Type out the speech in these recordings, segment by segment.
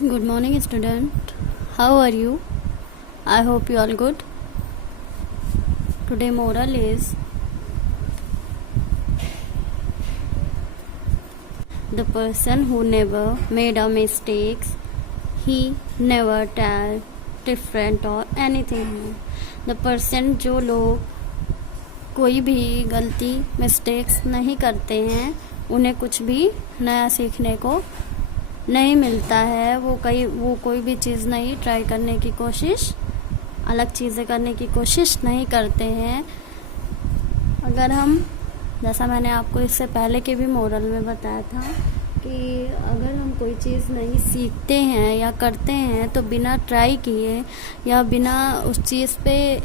Good morning, student. How are you? I hope you all good. Today moral is the person who never made a mistakes, he never tell different or anything new. The person जो लोग कोई भी गलती mistakes नहीं करते हैं उन्हें कुछ भी नया सीखने को नहीं मिलता है। वो कोई भी चीज़ नहीं ट्राई करने की कोशिश, अलग चीज़ें करने की कोशिश नहीं करते हैं। अगर हम, जैसा मैंने आपको इससे पहले के भी मोरल में बताया था कि अगर हम कोई चीज़ नहीं सीखते हैं या करते हैं तो बिना ट्राई किए या बिना उस चीज़ पे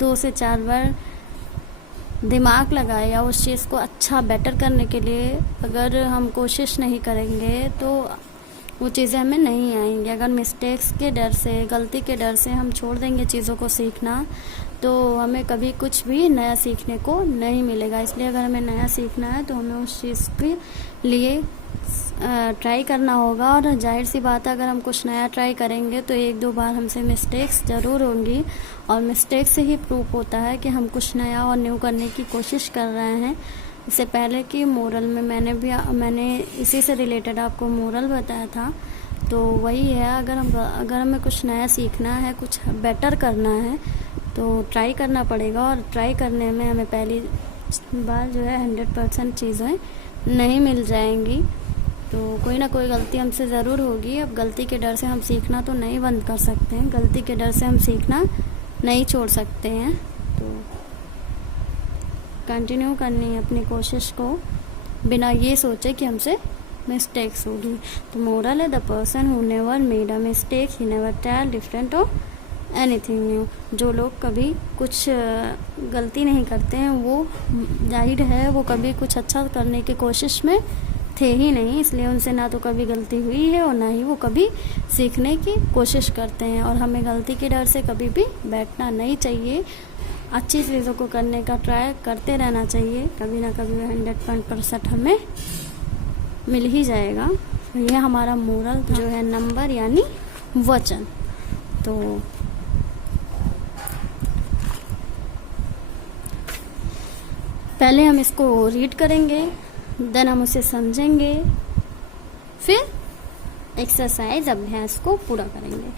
2 से 4 बार दिमाग लगाए या उस चीज़ को अच्छा बेटर करने के लिए अगर हम कोशिश नहीं करेंगे तो वो चीज़ें हमें नहीं आएंगी। अगर मिस्टेक्स के डर से, गलती के डर से हम छोड़ देंगे चीज़ों को सीखना तो हमें कभी कुछ भी नया सीखने को नहीं मिलेगा। इसलिए अगर हमें नया सीखना है तो हमें उस चीज़ के लिए ट्राई करना होगा। और जाहिर सी बात है, अगर हम कुछ नया ट्राई करेंगे तो 1-2 बार हमसे मिस्टेक्स ज़रूर होंगी और मिस्टेक से ही प्रूफ होता है कि हम कुछ नया और न्यू करने की कोशिश कर रहे हैं। इससे पहले की मोरल में मैंने इसी से रिलेटेड आपको मोरल बताया था। तो वही है, अगर हमें कुछ नया सीखना है, कुछ बेटर करना है तो ट्राई करना पड़ेगा। और ट्राई करने में हमें पहली बार जो है 100% चीज़ें नहीं मिल जाएंगी, तो कोई ना कोई गलती हमसे ज़रूर होगी। अब गलती के डर से हम सीखना तो नहीं बंद कर सकते हैं, गलती के डर से हम सीखना नहीं छोड़ सकते हैं। तो कंटिन्यू करनी है अपनी कोशिश को बिना ये सोचे कि हमसे मिस्टेक्स होगी। तो मोरल है, the person who never made a mistake he never tell different और एनीथिंग न्यू। जो लोग कभी कुछ गलती नहीं करते हैं वो जाहिर है वो कभी कुछ अच्छा करने की कोशिश में थे ही नहीं, इसलिए उनसे ना तो कभी गलती हुई है और ना ही वो कभी सीखने की कोशिश करते हैं। और हमें गलती के डर से कभी भी बैठना नहीं चाहिए, अच्छी चीज़ों को करने का ट्राई करते रहना चाहिए। कभी ना कभी 100% हमें मिल ही जाएगा। यह हमारा मोरल जो है नंबर यानी वचन। तो पहले हम इसको रीड करेंगे, देन हम उसे समझेंगे, फिर एक्सरसाइज अभ्यास को पूरा करेंगे।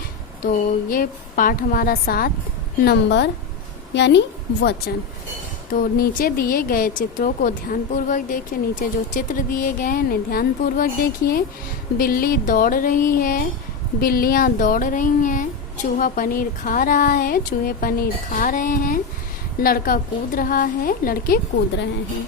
तो ये पाठ हमारा 7 नंबर यानी वचन। तो नीचे दिए गए चित्रों को ध्यानपूर्वक देखिए। नीचे जो चित्र दिए गए हैं उन्हें ध्यानपूर्वक देखिए। बिल्ली दौड़ रही है, बिल्लियां दौड़ रही हैं। चूहा पनीर खा रहा है, चूहे पनीर खा रहे हैं। लड़का कूद रहा है, लड़के कूद रहे हैं।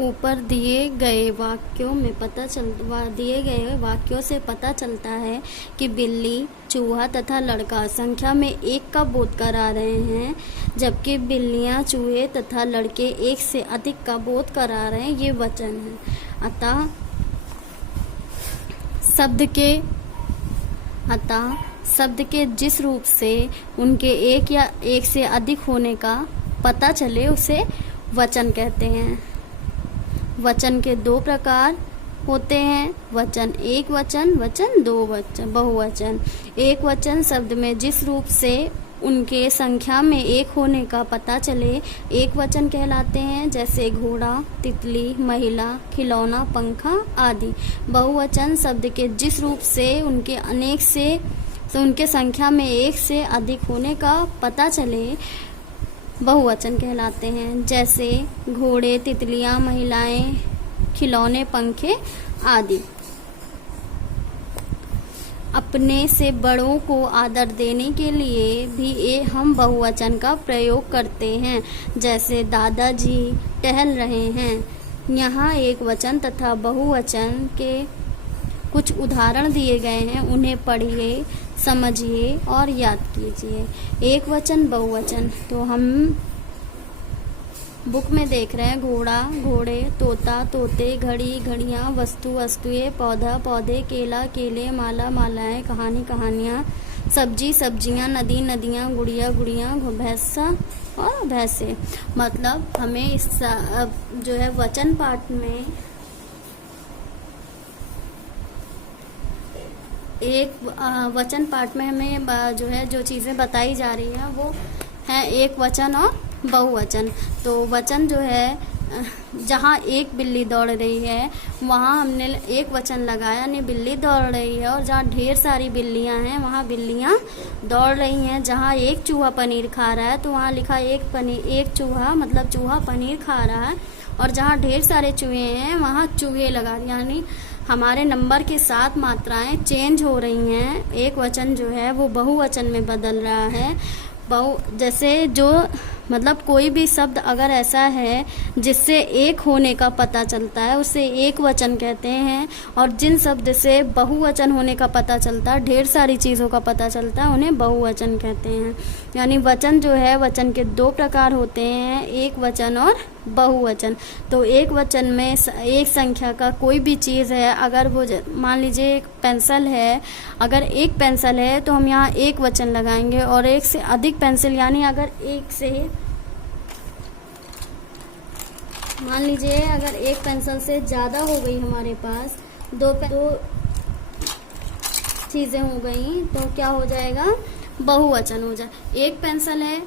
ऊपर दिए गए वाक्यों से पता चलता है कि बिल्ली, चूहा तथा लड़का संख्या में 1 का बोध करा रहे हैं, जबकि बिल्लियां, चूहे तथा लड़के 1 से अधिक का बोध करा रहे हैं। ये वचन है। अतः शब्द के जिस रूप से उनके 1 या 1 से अधिक होने का पता चले उसे वचन कहते हैं। वचन के 2 प्रकार होते हैं, वचन एक वचन, वचन 2 वचन, बहुवचन। एक वचन शब्द में जिस रूप से उनके संख्या में 1 होने का पता चले एक वचन कहलाते हैं, जैसे घोड़ा, तितली, महिला, खिलौना, पंखा आदि। बहुवचन शब्द के जिस रूप से उनके संख्या में 1 से अधिक होने का पता चले बहुवचन कहलाते हैं, जैसे घोड़े, तितलियां, महिलाएं, खिलौने, पंखे आदि। अपने से बड़ों को आदर देने के लिए भी हम बहुवचन का प्रयोग करते हैं। जैसे दादाजी टहल रहे हैं। यहाँ एक वचन तथा बहुवचन के कुछ उदाहरण दिए गए हैं, उन्हें पढ़िए, समझिए और याद कीजिए। एक वचन, बहुवचन तो हम बुक में देख रहे हैं। घोड़ा घोड़े, तोता तोते, घड़ी घड़ियाँ, वस्तु वस्तुएं, पौधा पौधे, केला केले, माला मालाएं, कहानी कहानियाँ, सब्जी सब्जियाँ, नदी नदियाँ, गुड़िया गुड़ियाँ, भैंसा और भैंसे। मतलब हमें इस जो है वचन पाठ में वचन पाठ में हमें जो है जो चीज़ें बताई जा रही हैं वो है एक वचन और बहुवचन। तो वचन जो है जहाँ एक बिल्ली दौड़ रही है वहाँ हमने एक वचन लगाया, यानी बिल्ली दौड़ रही है। और जहाँ ढेर सारी बिल्लियाँ हैं वहाँ बिल्लियाँ दौड़ रही हैं। जहाँ एक चूहा पनीर खा रहा है तो वहाँ लिखा एक चूहा, मतलब चूहा पनीर खा रहा है। और जहाँ ढेर सारे चूहे हैं वहाँ चूहे लगा, यानी हमारे नंबर के साथ मात्राएं चेंज हो रही हैं। एक वचन जो है वो बहुवचन में बदल रहा है। जैसे जो मतलब कोई भी शब्द अगर ऐसा है जिससे एक होने का पता चलता है उसे एक वचन कहते हैं। और जिन शब्द से बहुवचन होने का पता चलता है, ढेर सारी चीज़ों का पता चलता है, उन्हें बहुवचन कहते हैं। यानी वचन जो है, वचन के दो प्रकार होते हैं, एक वचन और बहुवचन। तो एक वचन में एक संख्या का कोई भी चीज़ है, अगर वो मान लीजिए एक पेंसिल है, अगर एक पेंसिल है तो हम यहाँ एक वचन लगाएंगे। और एक से अधिक पेंसिल, यानी अगर एक से मान लीजिए अगर एक पेंसिल से ज़्यादा हो गई, हमारे पास दो चीज़ें हो गई तो क्या हो जाएगा, बहुवचन हो जाए। एक पेंसिल है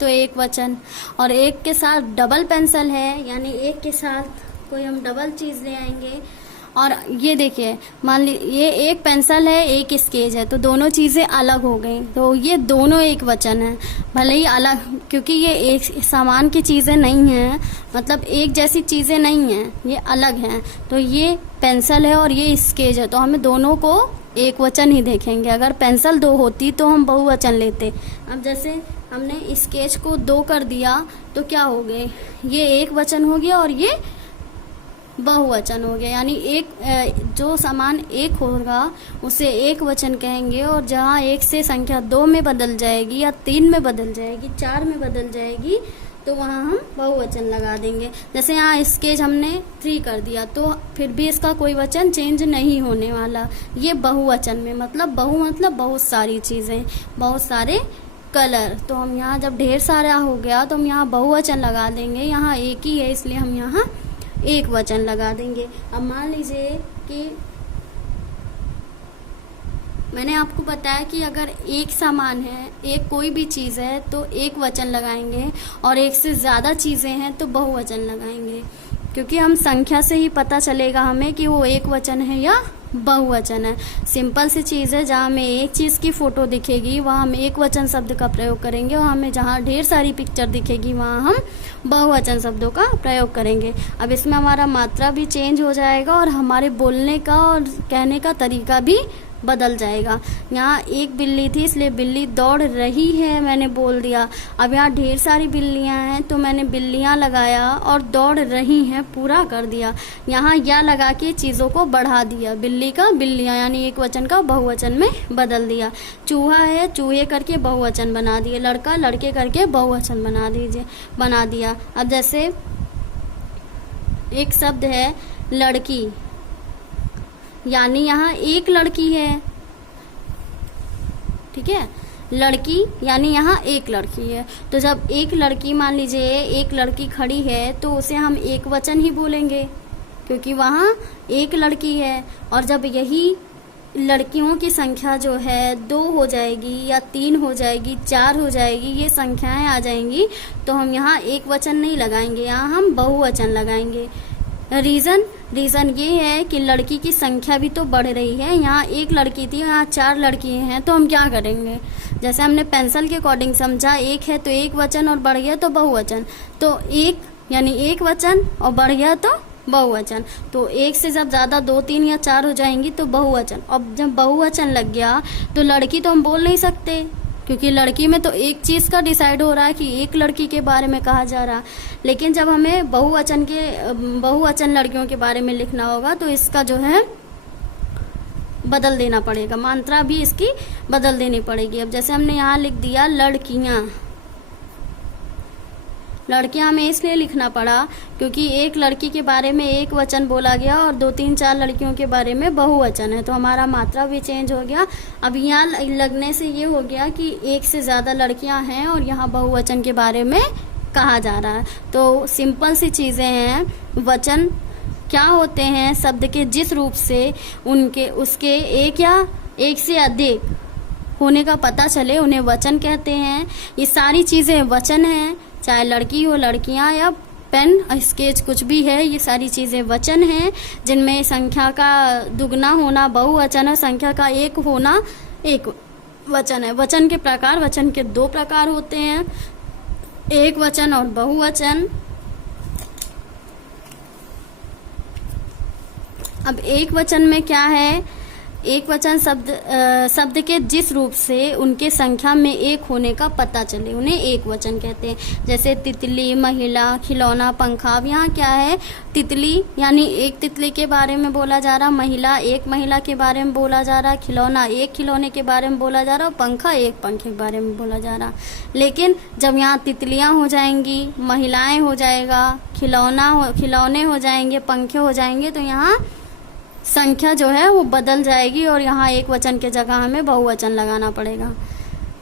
तो एक वचन, और एक के साथ डबल पेंसिल है, यानी एक के साथ कोई हम डबल चीज़ ले आएंगे। और ये देखिए, मान ली ये एक पेंसिल है, एक स्केच है, तो दोनों चीज़ें अलग हो गई, तो ये दोनों एक वचन है। भले ही अलग, क्योंकि ये एक समान की चीज़ें नहीं हैं, मतलब एक जैसी चीज़ें नहीं हैं, ये अलग हैं। तो ये पेंसिल है और ये स्केच है, तो हमें दोनों को एक वचन ही देखेंगे। अगर पेंसिल दो होती तो हम बहुवचन लेते। अब जैसे हमने स्केच को दो कर दिया तो क्या हो गए, ये एक वचन हो गया और ये बहुवचन हो गया। यानी एक जो समान एक होगा उसे एक वचन कहेंगे। और जहाँ एक से संख्या दो में बदल जाएगी या तीन में बदल जाएगी, चार में बदल जाएगी, तो वहाँ हम बहुवचन लगा देंगे। जैसे यहाँ स्केच हमने 3 कर दिया तो फिर भी इसका कोई वचन चेंज नहीं होने वाला, ये बहुवचन में। मतलब बहुत सारी चीज़ें, बहुत सारे कलर। तो हम यहाँ जब ढेर सारा हो गया तो हम यहाँ बहुवचन लगा देंगे। यहाँ एक ही है इसलिए हम यहाँ एक वचन लगा देंगे। अब मान लीजिए कि मैंने आपको बताया कि अगर एक सामान है, एक कोई भी चीज़ है तो एक वचन लगाएंगे, और एक से ज़्यादा चीज़ें हैं तो बहुवचन लगाएंगे। क्योंकि हम संख्या से ही पता चलेगा हमें कि वो एक वचन है या बहुवचन है। सिंपल सी चीज़ है, जहाँ हमें एक चीज़ की फ़ोटो दिखेगी वहाँ हम एक वचन शब्द का प्रयोग करेंगे, और हमें जहाँ ढेर सारी पिक्चर दिखेगी वहाँ हम बहुवचन शब्दों का प्रयोग करेंगे। अब इसमें हमारा मात्रा भी चेंज हो जाएगा और हमारे बोलने का और कहने का तरीका भी बदल जाएगा। यहाँ एक बिल्ली थी इसलिए बिल्ली दौड़ रही है मैंने बोल दिया। अब यहाँ ढेर सारी बिल्लियाँ हैं तो मैंने बिल्लियाँ लगाया और दौड़ रही हैं पूरा कर दिया। यहाँ या लगा के चीज़ों को बढ़ा दिया, बिल्ली का बिल्लियाँ, यानी एक वचन का बहुवचन में बदल दिया। चूहा है, चूहे करके बहुवचन बना दिए। लड़का, लड़के करके बहुवचन बना दिया। अब जैसे एक शब्द है लड़की, यानी यहाँ एक लड़की है, ठीक है, लड़की यानी यहाँ एक लड़की है। तो जब एक लड़की, मान लीजिए एक लड़की खड़ी है तो उसे हम एक वचन ही बोलेंगे क्योंकि वहाँ एक लड़की है। और जब यही लड़कियों की संख्या जो है 2 हो जाएगी या 3 हो जाएगी, 4 हो जाएगी, ये संख्याएं आ जाएंगी तो हम यहाँ एक वचन नहीं लगाएंगे, यहाँ हम बहुवचन लगाएंगे। रीज़न ये है कि लड़की की संख्या भी तो बढ़ रही है। यहाँ एक लड़की थी, यहाँ 4 लड़की हैं, तो हम क्या करेंगे, जैसे हमने पेंसिल के अकॉर्डिंग समझा, एक है तो एक वचन और बढ़ गया तो बहुवचन। तो एक यानी एक वचन और बढ़ गया तो बहुवचन। तो एक से जब ज़्यादा 2 3 या 4 हो जाएंगी तो बहुवचन। अब जब बहुवचन लग गया तो लड़की तो हम बोल नहीं सकते, क्योंकि लड़की में तो एक चीज़ का डिसाइड हो रहा है कि एक लड़की के बारे में कहा जा रहा है। लेकिन जब हमें बहुवचन लड़कियों के बारे में लिखना होगा तो इसका जो है बदल देना पड़ेगा, मात्रा भी इसकी बदल देनी पड़ेगी। अब जैसे हमने यहाँ लिख दिया लड़कियाँ, लड़कियां हमें इसलिए लिखना पड़ा क्योंकि एक लड़की के बारे में एक वचन बोला गया और 2 3 4 लड़कियों के बारे में बहुवचन है, तो हमारा मात्रा भी चेंज हो गया। अब यहाँ लगने से ये हो गया कि एक से ज़्यादा लड़कियां हैं और यहाँ बहुवचन के बारे में कहा जा रहा है। तो सिंपल सी चीज़ें हैं। वचन क्या होते हैं? शब्द के जिस रूप से उसके एक या एक से अधिक होने का पता चले उन्हें वचन कहते हैं। ये सारी चीज़ें वचन हैं, चाहे लड़की हो, लड़कियां या पेन स्केच कुछ भी है, ये सारी चीज़ें वचन हैं जिनमें संख्या का दुगना होना बहुवचन है, संख्या का एक होना एक वचन है। वचन के प्रकार, वचन के 2 प्रकार होते हैं, एक वचन और बहुवचन। अब एक वचन में क्या है? एक वचन शब्द के जिस रूप से उनके संख्या में एक होने का पता चले उन्हें एक वचन कहते हैं। जैसे तितली, महिला, खिलौना, पंखा। अब यहाँ क्या है? तितली यानी एक तितली के बारे में बोला जा रहा, महिला एक महिला के बारे में बोला जा रहा, खिलौना एक खिलौने के बारे में बोला जा रहा और पंखा एक पंखे के बारे में बोला जा रहा। लेकिन जब यहाँ तितलियाँ हो जाएंगी, महिलाएं हो जाएगा, खिलौने हो जाएंगे, पंखे हो जाएंगे, तो यहाँ संख्या जो है वो बदल जाएगी और यहाँ एक वचन के जगह हमें बहुवचन लगाना पड़ेगा।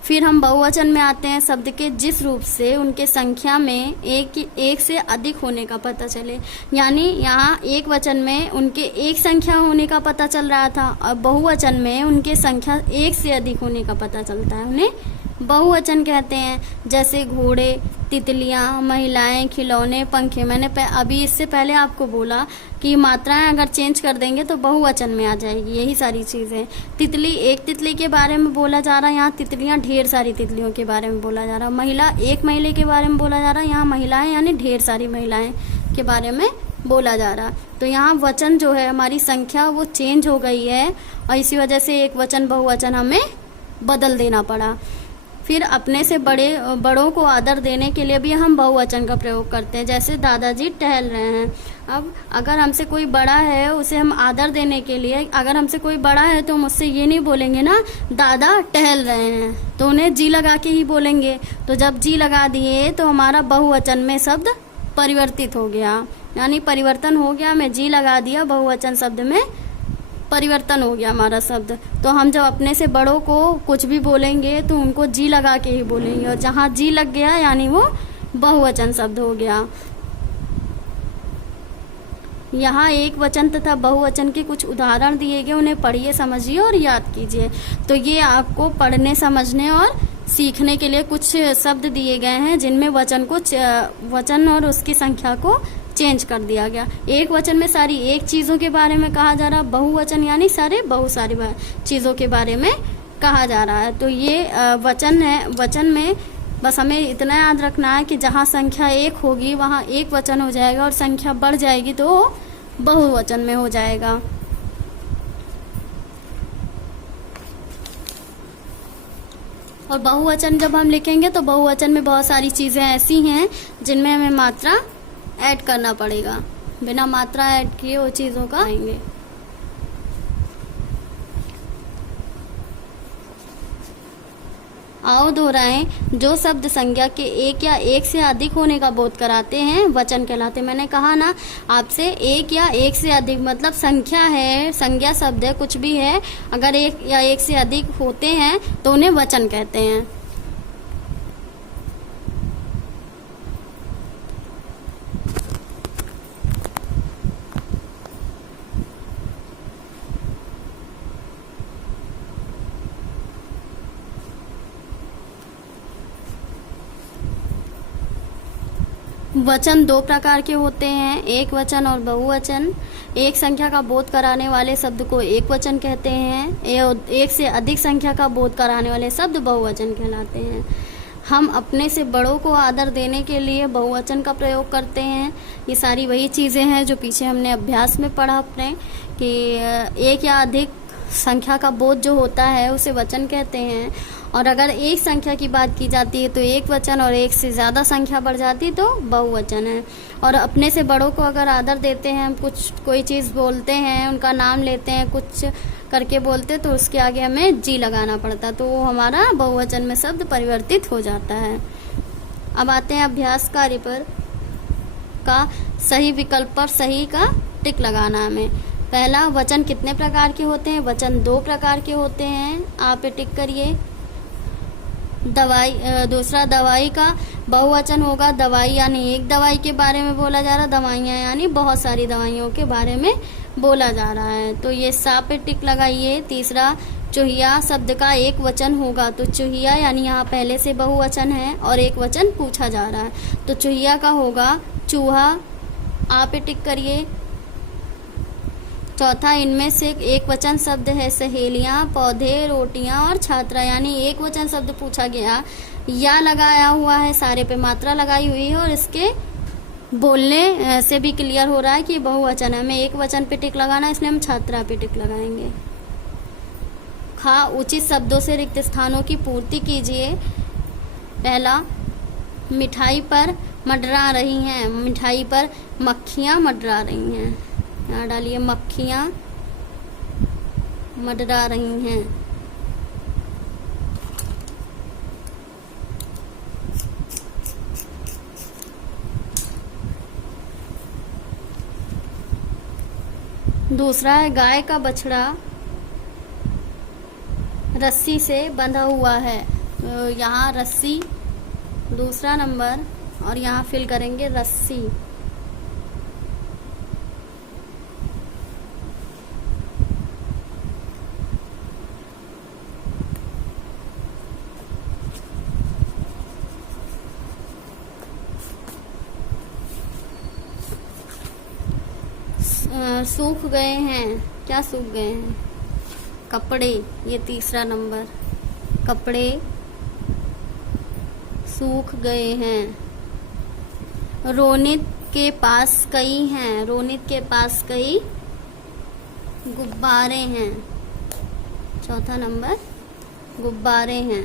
फिर हम बहुवचन में आते हैं, शब्द के जिस रूप से उनके संख्या में एक से अधिक होने का पता चले। यानी यहाँ एक वचन में उनके एक संख्या होने का पता चल रहा था और बहुवचन में उनके संख्या एक से अधिक होने का पता चलता है, उन्हें बहुवचन कहते हैं। जैसे घोड़े, तितलियाँ, महिलाएं, खिलौने, पंखे। मैंने अभी इससे पहले आपको बोला कि मात्राएं अगर चेंज कर देंगे तो बहुवचन में आ जाएगी, यही सारी चीज़ें। तितली एक तितली के बारे में बोला जा रहा है, यहाँ तितलियाँ ढेर सारी तितलियों के बारे में बोला जा रहा है। महिला एक महिला के बारे में बोला जा रहा है, यहाँ महिलाएं यानी ढेर सारी महिलाएं के बारे में बोला जा रहा। तो यहाँ वचन जो है, हमारी संख्या वो चेंज हो गई है और इसी वजह से एक वचन बहुवचन हमें बदल देना पड़ा। फिर अपने से बड़ों को आदर देने के लिए भी हम बहुवचन का प्रयोग करते हैं। जैसे दादाजी टहल रहे हैं। अब अगर हमसे कोई बड़ा है, उसे हम आदर देने के लिए, अगर हमसे कोई बड़ा है तो हम उससे ये नहीं बोलेंगे ना दादा टहल रहे हैं, तो उन्हें जी लगा के ही बोलेंगे। तो जब जी लगा दिए तो हमारा बहुवचन में शब्द परिवर्तित हो गया, यानी परिवर्तन हो गया। मैं जी लगा दिया, बहुवचन शब्द में परिवर्तन हो गया हमारा शब्द। तो हम जब अपने से बड़ों को कुछ भी बोलेंगे तो उनको जी लगा के ही बोलेंगे, और जहाँ जी लग गया यानी वो बहुवचन शब्द हो गया। यहाँ एक वचन तथा बहुवचन के कुछ उदाहरण दिए गए, उन्हें पढ़िए, समझिए और याद कीजिए। तो ये आपको पढ़ने, समझने और सीखने के लिए कुछ शब्द दिए गए हैं जिनमें वचन और उसकी संख्या को चेंज कर दिया गया। एक वचन में सारी एक चीज़ों के बारे में कहा जा रहा, बहुवचन यानी बहुत सारी चीज़ों के बारे में कहा जा रहा है। तो ये वचन है। वचन में बस हमें इतना याद रखना है कि जहाँ संख्या एक होगी वहाँ एक वचन हो जाएगा और संख्या बढ़ जाएगी तो बहुवचन में हो जाएगा। और बहुवचन जब हम लिखेंगे तो बहुवचन में बहुत सारी चीज़ें ऐसी हैं जिनमें हमें मात्रा ऐड करना पड़ेगा, बिना मात्रा ऐड किए वो चीज़ों का आएंगे। आओ दोहराएं। जो शब्द संज्ञा के एक या एक से अधिक होने का बोध कराते हैं वचन कहलाते। मैंने कहा ना आपसे, एक या एक से अधिक मतलब संख्या है, संज्ञा शब्द है, कुछ भी है, अगर एक या एक से अधिक होते हैं तो उन्हें वचन कहते हैं। वचन 2 प्रकार के होते हैं, एक वचन और बहुवचन। एक संख्या का बोध कराने वाले शब्द को एक वचन कहते हैं, एक से अधिक संख्या का बोध कराने वाले शब्द बहुवचन कहलाते हैं। हम अपने से बड़ों को आदर देने के लिए बहुवचन का प्रयोग करते हैं। ये सारी वही चीज़ें हैं जो पीछे हमने अभ्यास में पढ़ा अपने, कि एक या अधिक संख्या का बोध जो होता है उसे वचन कहते हैं। और अगर एक संख्या की बात की जाती है तो एक वचन, और एक से ज़्यादा संख्या बढ़ जाती तो बहुवचन है। और अपने से बड़ों को अगर आदर देते हैं, हम कोई चीज़ बोलते हैं, उनका नाम लेते हैं, कुछ करके बोलते, तो उसके आगे हमें जी लगाना पड़ता, तो वो हमारा बहुवचन में शब्द परिवर्तित हो जाता है। अब आते हैं अभ्यास कार्य पर। का सही विकल्प पर सही का टिक लगाना हमें। पहला, वचन कितने प्रकार के होते हैं? वचन 2 प्रकार के होते हैं, आप पे टिक करिए। दूसरा, दवाई का बहुवचन होगा दवाई, यानी एक दवाई के बारे में बोला जा रहा है। दवाइयाँ यानी बहुत सारी दवाइयों के बारे में बोला जा रहा है, तो ये सा पे टिक लगाइए। तीसरा, चूहिया शब्द का एक वचन होगा, तो चूहिया यानी यहाँ पहले से बहुवचन है और एक वचन पूछा जा रहा है, तो चूहिया का होगा चूहा, आप पे टिक करिए। चौथा, इनमें से एक वचन शब्द है सहेलियाँ, पौधे, रोटियाँ और छात्रा, यानी एक वचन शब्द पूछा गया, या लगाया हुआ है, सारे पे मात्रा लगाई हुई है और इसके बोलने से भी क्लियर हो रहा है कि बहुवचन है। हमें एक वचन पे टिक लगाना है, इसलिए हम छात्रा पे टिक लगाएंगे। खा, उचित शब्दों से रिक्त स्थानों की पूर्ति कीजिए। पहला, मिठाई पर मंडरा रही हैं, मिठाई पर मक्खियाँ मंडरा रही हैं, यहाँ डालिए मक्खियाँ मंडरा रही हैं। दूसरा है, गाय का बछड़ा रस्सी से बंधा हुआ है, तो यहाँ रस्सी दूसरा नंबर, और यहाँ फिल करेंगे रस्सी। सूख गए हैं, क्या सूख गए हैं? कपड़े, ये तीसरा नंबर, कपड़े सूख गए हैं। रोनित के पास कई हैं, रोनित के पास कई गुब्बारे हैं, चौथा नंबर गुब्बारे हैं।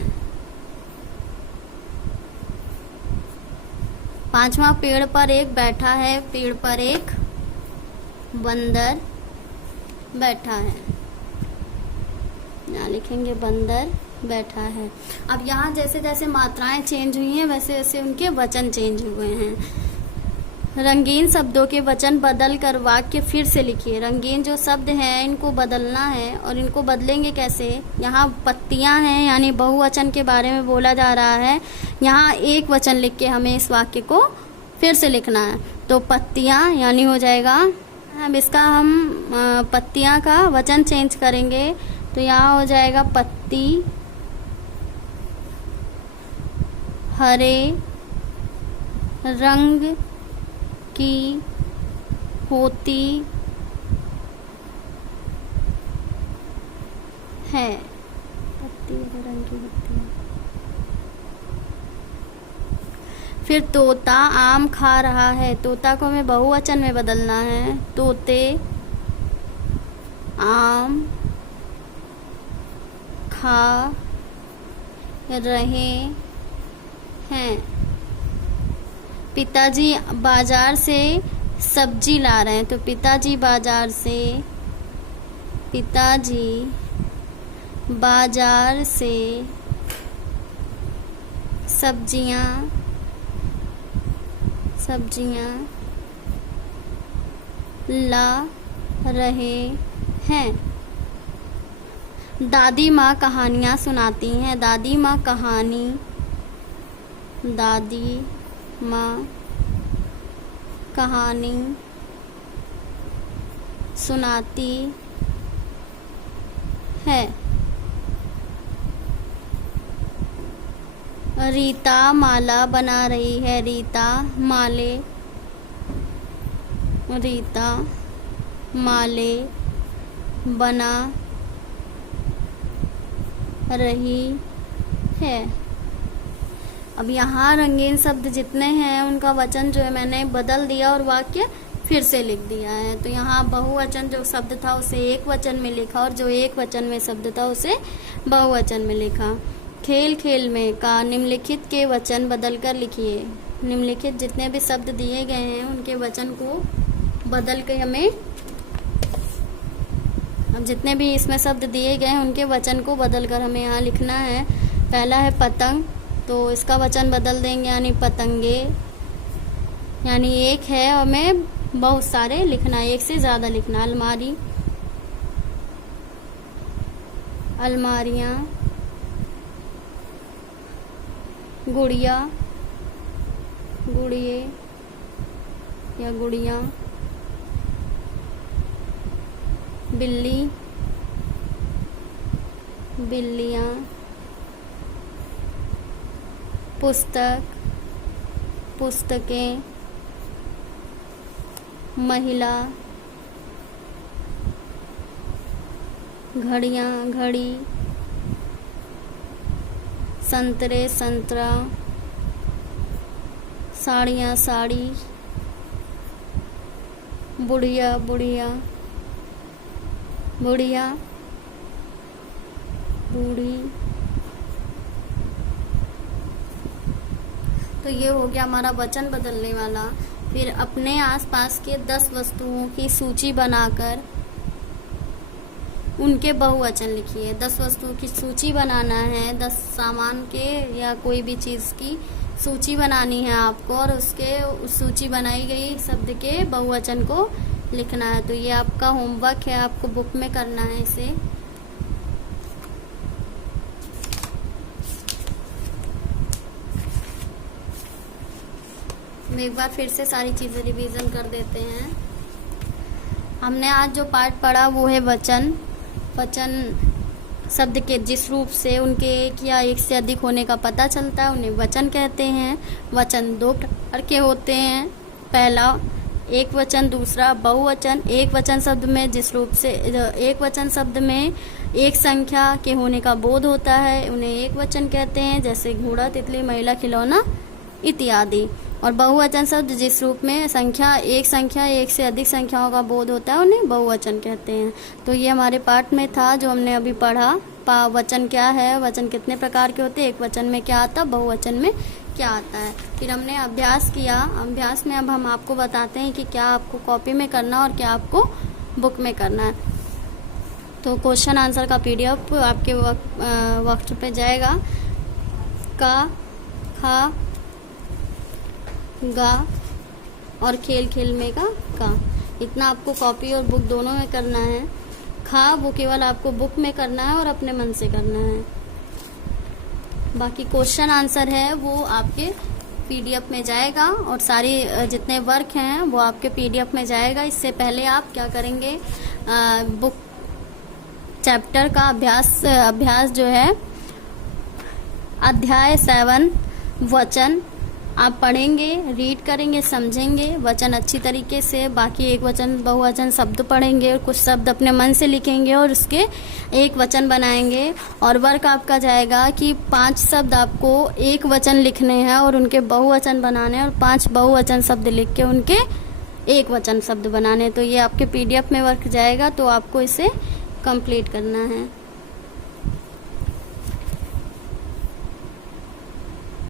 पांचवा, पेड़ पर एक बैठा है, पेड़ पर एक बंदर बैठा है, यहाँ लिखेंगे बंदर बैठा है। अब यहाँ जैसे जैसे मात्राएं चेंज हुई हैं वैसे वैसे उनके वचन चेंज हुए हैं। रंगीन शब्दों के वचन बदल कर वाक्य फिर से लिखिए। रंगीन जो शब्द हैं इनको बदलना है, और इनको बदलेंगे कैसे? यहाँ पत्तियाँ हैं यानी बहुवचन के बारे में बोला जा रहा है, यहाँ एक वचन लिख के हमें इस वाक्य को फिर से लिखना है, तो पत्तियाँ यानी हो जाएगा। अब इसका हम पत्तियाँ का वचन चेंज करेंगे, तो यहाँ हो जाएगा पत्ती हरे रंग की होती है, पत्ती हरे रंग की होती है। फिर तोता आम खा रहा है, तोता को हमें बहुवचन में बदलना है, तोते आम खा रहे हैं। पिताजी बाजार से सब्जी ला रहे हैं, तो पिताजी बाजार से, पिताजी बाजार से सब्जियां ला रहे हैं। दादी माँ कहानियाँ सुनाती हैं, दादी माँ कहानी, दादी माँ कहानी सुनाती है। रीता माला बना रही है, रीता माले बना रही है। अब यहाँ रंगीन शब्द जितने हैं उनका वचन जो है मैंने बदल दिया और वाक्य फिर से लिख दिया है। तो यहाँ बहुवचन जो शब्द था उसे एक वचन में लिखा और जो एक वचन में शब्द था उसे बहुवचन में लिखा। खेल खेल में का निम्नलिखित के वचन बदल कर लिखिए। निम्नलिखित जितने भी शब्द दिए गए हैं उनके वचन को बदल के हमें, अब जितने भी इसमें शब्द दिए गए हैं उनके वचन को बदल कर हमें यहाँ लिखना है। पहला है पतंग, तो इसका वचन बदल देंगे यानी पतंगे, यानी एक है और हमें बहुत सारे लिखना है, एक से ज़्यादा लिखना। अलमारी, अलमारियाँ। गुड़िया, गुड़िए या गुड़िया। बिल्ली, बिल्लियाँ। पुस्तक, पुस्तकें। महिला, घड़ियाँ, घड़ी। संतरे, संतरा। साड़ियाँ, साड़ी। बुढ़िया, बुढ़िया। बुढ़िया, बूढ़ी। तो ये हो गया हमारा वचन बदलने वाला। फिर अपने आसपास के 10 वस्तुओं की सूची बनाकर उनके बहुवचन लिखिए। 10 वस्तुओं की सूची बनाना है, 10 सामान के या कोई भी चीज़ की सूची बनानी है आपको और उसके उस सूची बनाई गई शब्द के बहुवचन को लिखना है। तो ये आपका होमवर्क है, आपको बुक में करना है इसे। एक बार फिर से सारी चीज़ें रिवीजन कर देते हैं। हमने आज जो पार्ट पढ़ा वो है वचन। वचन शब्द के जिस रूप से उनके एक या एक से अधिक होने का पता चलता है उन्हें वचन कहते हैं। वचन 2 प्रकार के होते हैं, पहला एक वचन, दूसरा बहुवचन। एक वचन शब्द में जिस रूप से एक वचन शब्द में एक संख्या के होने का बोध होता है उन्हें एक वचन कहते हैं, जैसे घोड़ा, तितली, महिला, खिलौना इत्यादि। और बहुवचन शब्द जिस रूप में संख्या एक से अधिक संख्याओं का बोध होता है उन्हें बहुवचन कहते हैं। तो ये हमारे पाठ में था जो हमने अभी पढ़ा। वचन क्या है, वचन कितने प्रकार के होते हैं, एक वचन में क्या आता है, बहुवचन में क्या आता है। फिर हमने अभ्यास किया। अभ्यास में अब हम आपको बताते हैं कि क्या आपको कॉपी में करना और क्या आपको बुक में करना है। तो क्वेश्चन आंसर का PDF आपके वक्त पे जाएगा। का, खा, गा और खेल खेल में का। इतना आपको कॉपी और बुक दोनों में करना है। खा वो केवल आपको बुक में करना है और अपने मन से करना है। बाकी क्वेश्चन आंसर है वो आपके PDF में जाएगा और सारी जितने वर्क हैं वो आपके PDF में जाएगा। इससे पहले आप क्या करेंगे, बुक चैप्टर का अभ्यास जो है अध्याय 7 वचन आप पढ़ेंगे, रीड करेंगे, समझेंगे वचन अच्छी तरीके से। बाकी एक वचन बहुवचन शब्द पढ़ेंगे और कुछ शब्द अपने मन से लिखेंगे और उसके एक वचन बनाएंगे। और वर्क आपका जाएगा कि 5 शब्द आपको एक वचन लिखने हैं और उनके बहुवचन बनाने हैं और 5 बहुवचन शब्द लिख के उनके एक वचन शब्द बनाने। तो ये आपके PDF में वर्क जाएगा, तो आपको इसे कंप्लीट करना है।